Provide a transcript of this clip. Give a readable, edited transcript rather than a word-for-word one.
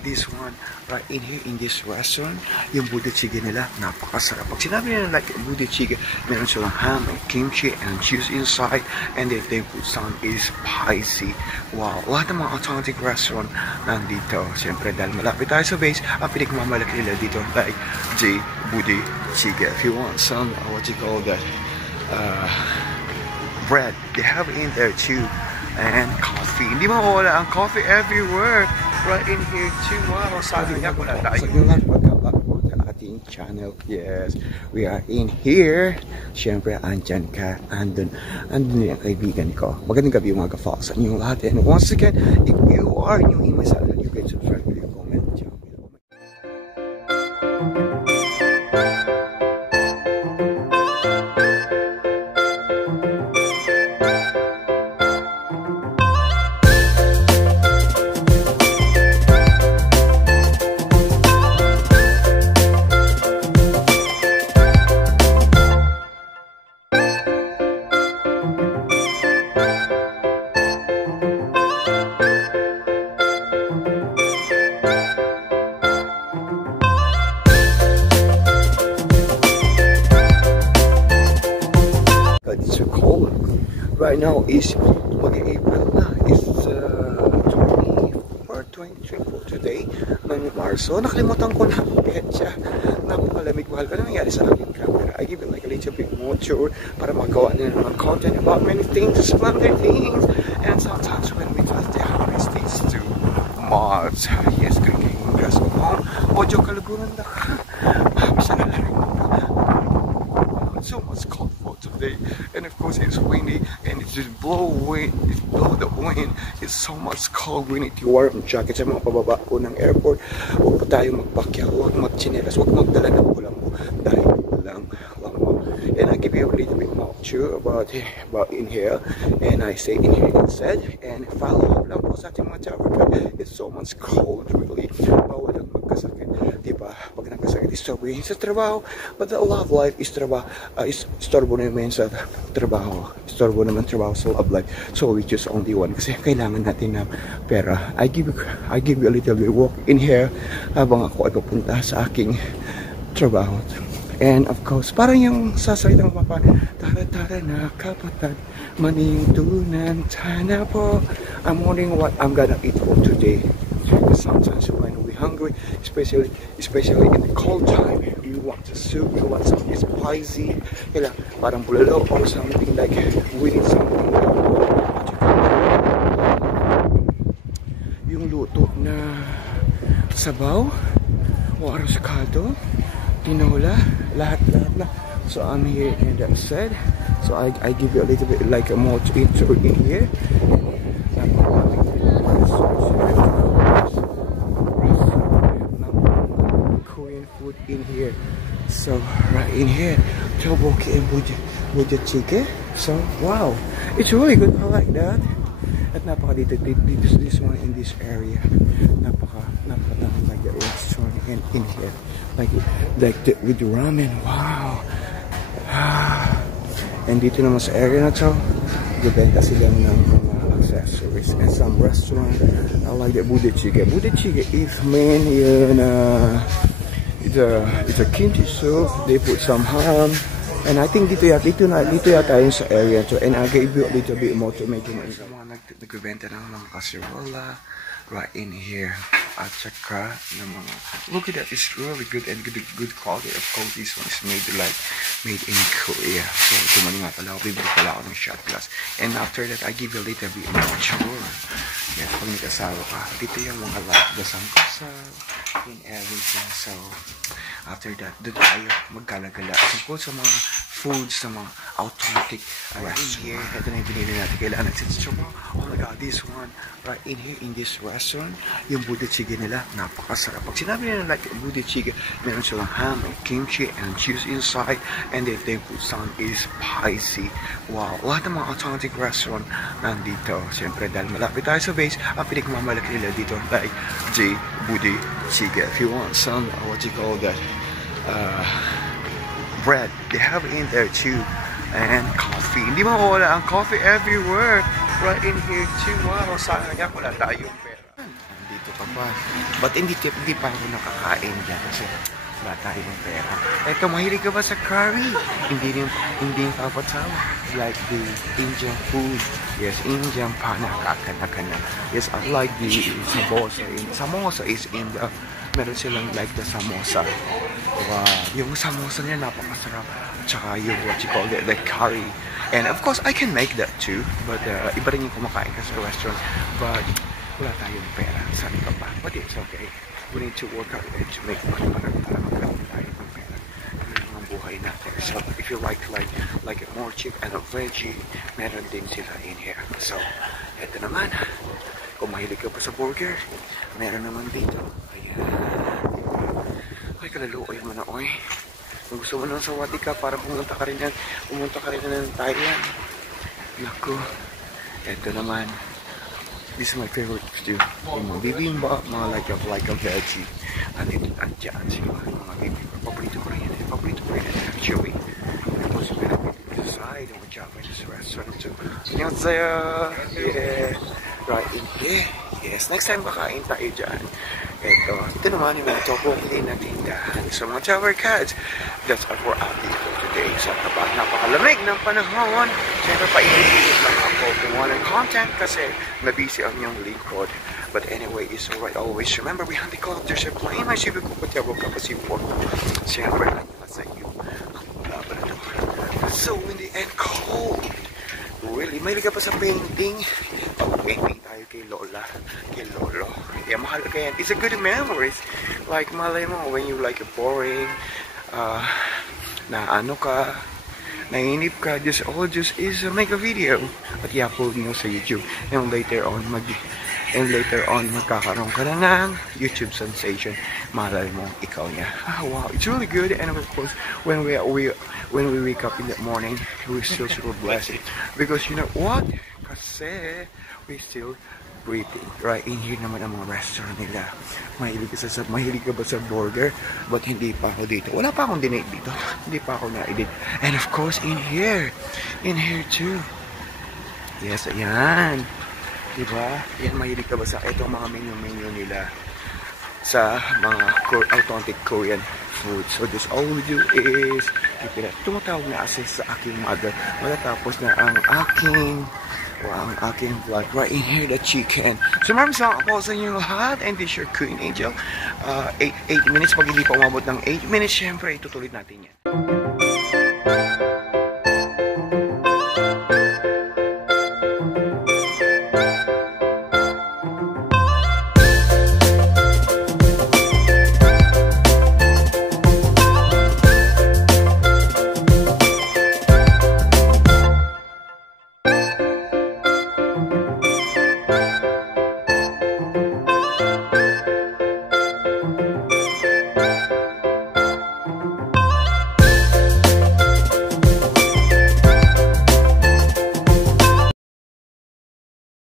God, this one right in here in this restaurant, yung budae-jjigae nila, napakasarap. Pag sinabi nila like budae-jjigae, meron silang ham and kimchi and cheese inside, and then they put some is spicy. Wow, lahat ng mga authentic restaurant nandito. Siyempre, dahil malapit tayo sa base, ang pinagmamalaki nila dito like J budae-jjigae. If you want some, what you call that, bread, they have it in there too. And coffee. Hindi mawala ang coffee everywhere. Right in here too. Wow, sayang wala tayo. Welcome sa ating channel. Yes, we are in here. Siyempre, andyan ka. Andun yung kaibigan ko. Magandang gabi mga ka-fox sa inyong lahat. And once again, if you are new in my channel, you can subscribe with your comment. It's so cold. Right now is mag-April na. It's 24, 23 po today. Ng Marso. Nakalimutan ko na petsa. Napakalamig. Mahal ka na nangyari sa aking camera. I give it like a little bit more tour para magawa nila ng content about many things, splendid things. And sometimes when we touch the highest things to Mars. Yes, kaging gas ko mo. Ojo kalugunan na ka. Bisa na lang so much cold for today, and of course it's windy and it's just blow the wind. It's so much cold. We need to wear jacket sa mga pababa ko ng airport. Huwag pa tayo magpakyaw, huwag magchinelas, huwag magdala ng ulam mo dahil walang lamang. And I give you a little bit more tour about in here, and I stay in here instead and follow lang po sa ating mga travel. It's so much cold really. Bawal ang magkasakit, diba? Pag nagkasakit, istorbohin sa trabaho, but the love life is trabaho. Istorbo naman sa trabaho. Istorbo naman trabaho sa love life. So we choose only one kasi kailangan natin ng pera. I give you a little bit walk in here habang ako ay papunta sa aking trabaho. And of course, parang yung sasalita ng papa, tara-tara na kapatid, manintunan, sana po. I'm wondering what I'm gonna eat for today. Because sometimes when we're hungry, especially in the cold time, you want a soup, you want something spicy, kailang parang bulalo or something like we need something yung luto na sabaw o arroz caldo, tinola, lahat na. So I'm here and that said, so I give you a little bit like a more intro in here. Korean food in here. So right in here, tteokbokki and budae-jjigae. So wow, it's really good. I like that. At napaka dito this one in this area. Napaka like the restaurant and in here, like with the ramen. Wow. And dito naman sa area na to, gabenta sila ng mga accessories and some restaurant. I like the budae-jjigae. Budae-jjigae is main in it's a kimchi soup. They put some ham, and I think dito yata yun sa area to. And I gave you a little bit more to make it. Nagbebenta ng mga kaserola right in here. At saka ng mga, look at that, it's really good and good quality. Of course, this one is made in Korea. So tumani nga pala ako, bibili pala ako ng shot glass. And after that, I give you a little bit more tour. Yes, pag nag-asawa ka, dito yung mga dasang kasal and everything. So after that, doon tayo maggalagala tungkol sa mga foods, sa mga authentic restaurant. Here, ito na yung binili natin. Kailangan natin. Oh my God, this one right in here in this restaurant, yung budae-jjigae nila, napakasarap. Pag sinabi nila like budae-jjigae, meron silang ham and kimchi and cheese inside, and then they put some is spicy. Wow, lahat ng mga authentic restaurant nandito. Siyempre, dahil malapit tayo sa base, ang pinagmamalaki nila dito like J budae-jjigae. If you want some, what you call that, bread, they have it in there too. And coffee. Hindi mawala ang coffee everywhere. Right in here too. Wow, sayang wala tayong pera. Dito ka pa. But hindi pa ako nakakain dyan kasi wala tayong pera. Eto, mahilig ka ba sa curry? Hindi yung papataw. Like the Indian food. Yes, Indian panakakana. Yes, I like the samosa. Samosa is in the, meron silang like the samosa. Diba? Yung samosa niya napakasarap. Tsaka yung what you call it, the curry. And of course, I can make that too. But iba rin yung kumakain ka sa restaurant. But wala tayong pera. Saan ka pa? But it's okay. We need to work out to make money para magkaroon tayo ng pera. Yung mga buhay natin. So if you like more cheap and a veggie, meron din sila in here. So, eto naman. Kung mahilig ka pa sa burger, meron naman dito. Ayan. Ay, kalaluoy mo na, oy. Kung gusto mo nang sawati ka para pumunta ka rin ng Thailand. Naku. Eto naman. This is my favorite stew. Yung mga bibimbap, mga like a veggie. Andyan siguro mga bibimbap. Paborito ko rin yan. Paborito ko rin yan actually. Tapos meron dito sa side ng Japanese restaurant too. Annyeonghaseyo! Yeah! Right in here. Yes, next time bakain tayo dyan. Ito naman yung mga topoki na tindahan. So mga Tower Cats, that's our update for today. So kapag napakalamig ng panahon, siyempre painit lang ako kumuha ng content kasi nabisi ang yung lingkod. But anyway, it's alright. Always remember behind the color there's a plane. May sibi ko patiyabo ka pa si Port. Siyempre lang sa iyo. So windy and cold. Really, may liga pa sa painting. Painting tayo kay Lola, kay Lolo. Yeah, mahal ka yan. It's a good memories. Like, malay mo, when you like boring, na ano ka, nainip ka, just is make a video. At i-upload nyo sa YouTube. And later on, magkakaroon ka na ng YouTube sensation. Malay mo, ikaw niya. Ah, wow, it's really good. And of course, when we wake up in the morning, we're still super blessed. Because you know what? Kasi we still breathing. Right in here naman ang mga restaurant nila. Mahilig ka ba sa burger? But hindi pa ako dito. Wala pa akong dinate dito. Hindi pa ako na-edit. And of course, in here too. Yes, ayan. Diba? Yan, mahilig ka ba sa itong mga menu nila sa mga authentic Korean food. So this all we do is tumatawag na assist sa aking mother. Matatapos na ang aking vlog. Right in here, the chicken. So maraming salamat po sa inyo lahat. And this is your Queen Angel. 8 minutes. Pag hindi pa umabot ng 8 minutes, syempre itutuloy natin yan.